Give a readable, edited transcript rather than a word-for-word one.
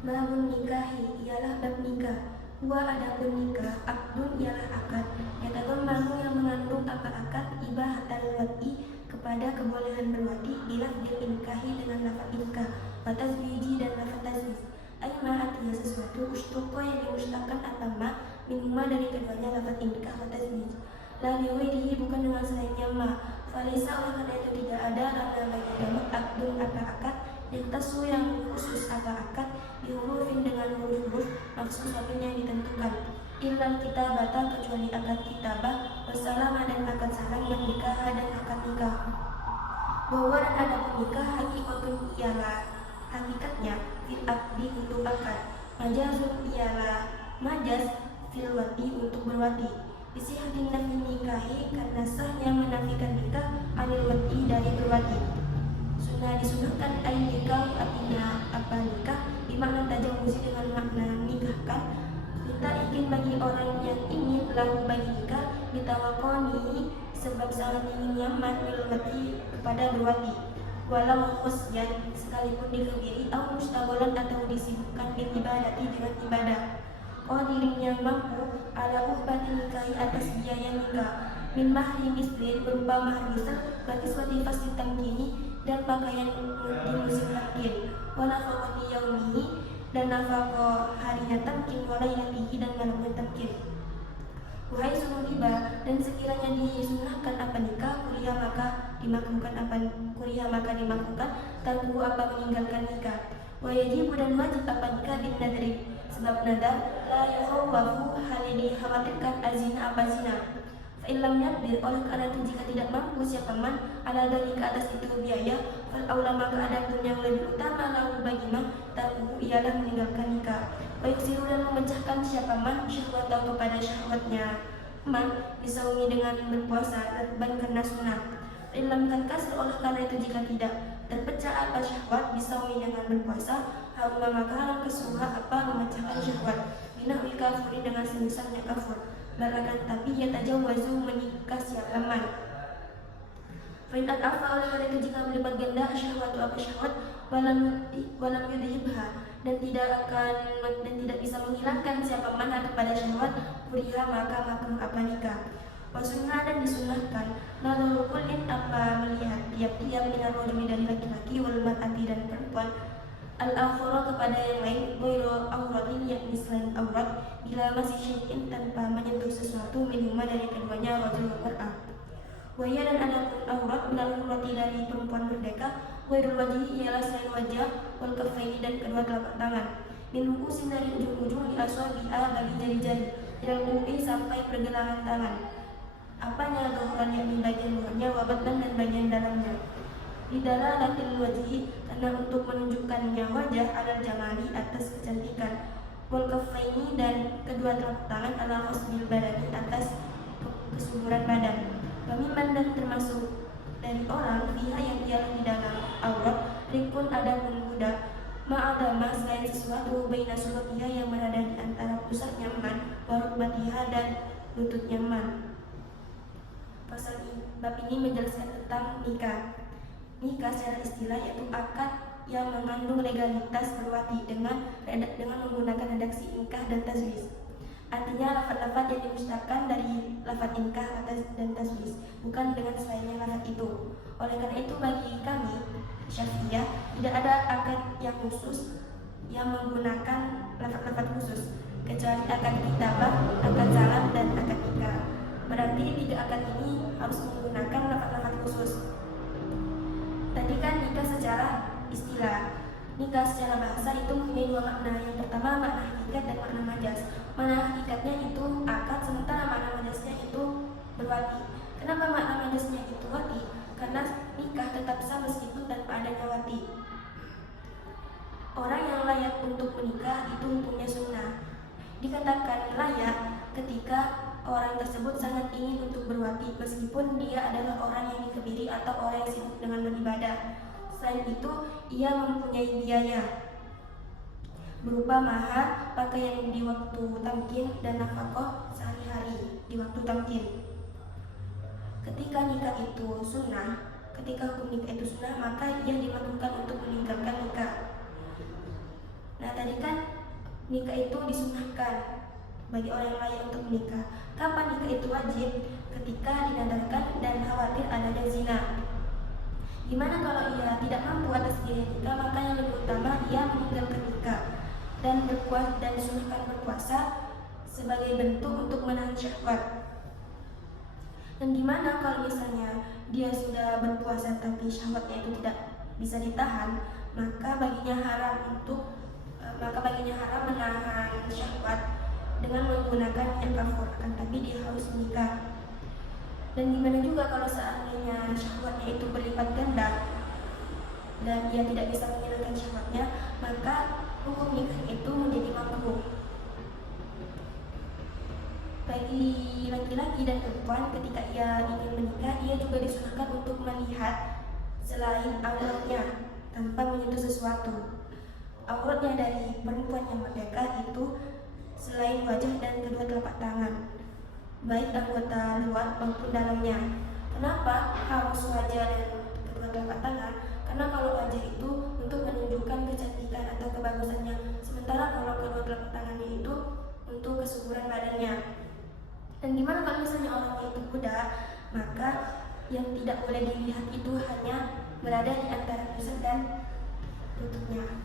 Babun nikahi ialah bab nikah. Huwa adapun nikah, akdun ialah akad. Yatadommanu yang mengandung apa akad, ibahatal wad'i kepada kebolehan berwati, bilafdil nikahi dengan lafaz nikah, watazwiji dan lafaz tazwij. Aima artinya sesuatu, ustuko yang dimustakkan atama minuma dari keduanya lafaz nikah watazwij. La biwirihi bukan dengan selainnya ma. Falisa oleh karena itu tidak ada lana bagi dalam akdun apa akad yang tasu yang khusus apa akad dihurufin dengan huruf-huruf maksud yang ditentukan. Illal kitabah kecuali akad kitabah, wassalamah dan akad salam, dan nikah dan akad nikah. Bahwa dan ada nikah hakikatun ialah hakikatnya fil akdi untuk akad, majazun ialah majaz fil wati untuk berwati. Bisihatin nafi nikahi karena sahnya menafikan nikah anil wati dari berwati. Sunnah disunahkan ay nikah artinya apa nikah bermakna tajawuzi dengan makna nikahkan. Kita ingin bagi orang yang ingin lalu bagi nikah bitawakoni sebab sangat ingin nyaman milwati kepada berwati, walau khusyan sekalipun dikebiri atau mustagolan atau disibukkan bil ibadati dengan ibadah. Qadirin yang mampu ala uhbati nikahi atas biaya nikah min mahri mislin berupa mahar misal bagi suatu pasti tamkini dan pakaian di musim tamkin, wanafaqati yaumihi dan nafaqah harinya tamkin, walailatihi dan malamnya tamkin. Wahai sunu riba, dan sekiranya disunahkan apa nikah, kuriha maka dimakruhkan tanpu apa meninggalkan nikah. Wajibu dan wajib apa nikah bin nadri sebab nadar la yukhawwafu hal dikhawatirkan azina apa zina. Fa'ilam yaqdir oleh karena itu jika tidak mampu siapa man ala dari ke atas itu biaya, fal aula maka ada pun yang lebih utama lahu bagi man tahu ialah meninggalkan nikah. Baik siru dan memecahkan siapa man syahwat atau kepada syahwatnya man disaungi dengan berpuasa dan karena sunnah. Fa'ilam kasar oleh karena itu jika tidak terpecah apa syahwat disaungi dengan berpuasa, harum maka haram kesuha apa memecahkan syahwat minahul kafuri dengan semisalnya kafur. Balakan tapi ia tajawazu menikah siapa man. Fa'inat afa oleh karena itu jika melipat ganda syahwat atau apa syahwat walam yudhibha dan tidak bisa menghilangkan siapa man kepada syahwat, kuriha maka makruh apa nikah. Wasunnah dan disunahkan nadhuru kullin apa melihat tiap-tiap minar rajuli dari laki-laki wal mar'ati dan perempuan al-akhara kepada yang lain ghairu auratin yakni selain aurat bila masih syai'in tanpa menyentuh sesuatu minhuma dari keduanya rajul wa mar'ah. Waya dan ada pun aurat minal hurati dari perempuan merdeka ghairul wajhi ialah selain wajah wal kaffaini dan kedua telapak tangan min ru'usin dari ujung-ujung di asabi'a bagi jari-jari dari mu'i sampai pergelangan tangan. Apanya dohran yakni bagian luarnya wabatan dan bagian dalamnya. Lidala latil wajhi karena untuk menunjukkannya wajah alal jamali atas kecantikan, wal kaffaini dan kedua telapak tangan ala husnil badani atas kesuburan badan. Pemiman dan termasuk dari orang fiha yang ialah di dalam aurat rikun ada budak ma'adama selain sesuatu baina suratiha yang berada di antara pusatnya man warukbatiha dan lututnya man. Pasal bab ini menjelaskan tentang nikah. Nikah secara istilah yaitu akad yang mengandung legalitas berwati dengan menggunakan redaksi nikah dan tazwij. Artinya lafaz-lafaz yang dimusnahkan dari lafaz nikah dan tazwij, bukan dengan selainnya lafaz itu. Oleh karena itu bagi kami Syafi'iyah tidak ada akad yang khusus yang menggunakan lafaz-lafaz khusus kecuali akad kitabah, akad salam dan akad nikah. Berarti tiga akad ini harus menggunakan lafaz-lafaz khusus. Tadi kan nikah secara istilah. Nikah secara bahasa itu mempunyai dua makna. Yang pertama makna hakikat dan makna majaz. Makna hakikatnya itu akad, sementara makna majaznya itu berwati. Kenapa makna majaznya itu wati? Karena nikah tetap sah meskipun tanpa adanya wati. Orang yang layak untuk menikah itu hukumnya sunnah. Dikatakan layak ketika orang tersebut sangat ingin untuk berwati meskipun dia adalah orang yang dikebiri atau orang yang sibuk dengan beribadah. Selain itu, ia mempunyai biaya berupa mahar, pakaian di waktu tamkin, dan nafkah sehari-hari di waktu tamkin. Ketika nikah itu sunnah, ketika hukum nikah itu sunnah, maka ia dimakruhkan untuk meninggalkan nikah. Nah, tadi kan nikah itu disunahkan bagi orang yang layak untuk menikah. Kapan nikah itu wajib? Ketika dinadarkan dan khawatir adanya zina. Gimana kalau ia tidak mampu atas biaya nikah? Maka yang lebih utama ia meninggalkan nikah dan disunahkan berpuasa sebagai bentuk untuk menahan syahwat. Dan gimana kalau misalnya dia sudah berpuasa tapi syahwatnya itu tidak bisa ditahan, maka baginya haram menahan syahwat dengan menggunakan niat kafur, tapi dia harus menikah. Dan gimana juga kalau seandainya syahwatnya itu berlipat ganda dan dia tidak bisa menghilangkan syahwatnya, maka hukum nikah itu menjadi makruh. Bagi laki-laki dan perempuan, ketika ia ingin menikah, ia juga disunahkan untuk melihat selain auratnya tanpa menyentuh sesuatu. Auratnya dari perempuan yang merdeka itu selain wajah dan kedua telapak tangan, baik anggota luar maupun dalamnya. Kenapa harus wajah dan kedua telapak tangan? Karena kalau wajah itu untuk menunjukkan kecantikan atau kebagusannya, sementara kalau kedua telapak tangannya itu untuk kesuburan badannya. Dan gimana kalau misalnya orangnya itu budak, maka yang tidak boleh dilihat itu hanya berada di antara pusat dan lututnya.